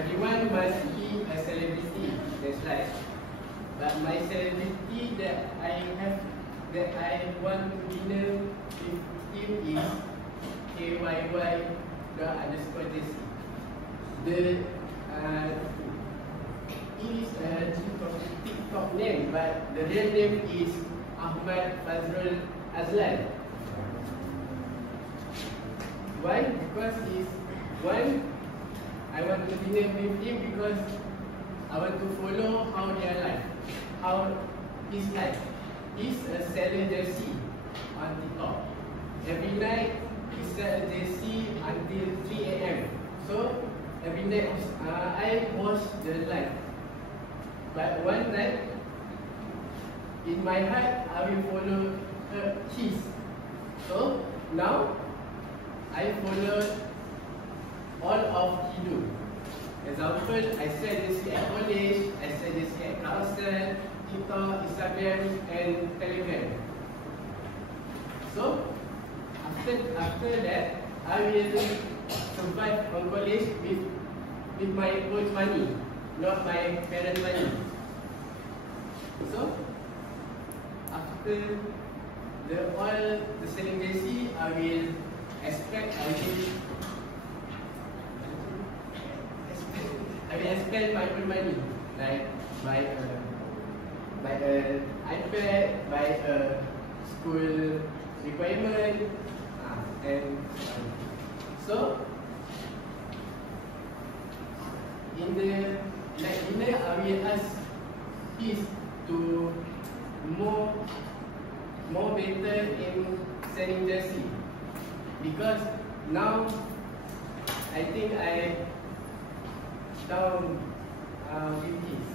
everyone must be a celebrity. That's right. But my celebrity that I want to dinner with him is KYY_JC. The it is a TikTok name, but the real name is Ahmad Fazrul Azlan. Why? Because I want to dinner with him because I want to follow how their life, how his life. He's a seller jersey on TikTok. Every night he sells a jersey until 3 AM. So every night I watch the live. But one night, in my heart, I will follow his. So now I follow all of he do. Example, I sell jersey at college, I sell jersey at Carousel, TikTok, Instagram, and Telegram. So after that, I will survive on college with my own money, not my parents' money. So after all the selling jersey, I will spend my own money, like buy an iPad, buy a school requirement, and so in the dinner, I will ask his to more better in selling jersey, because now I think I down with his.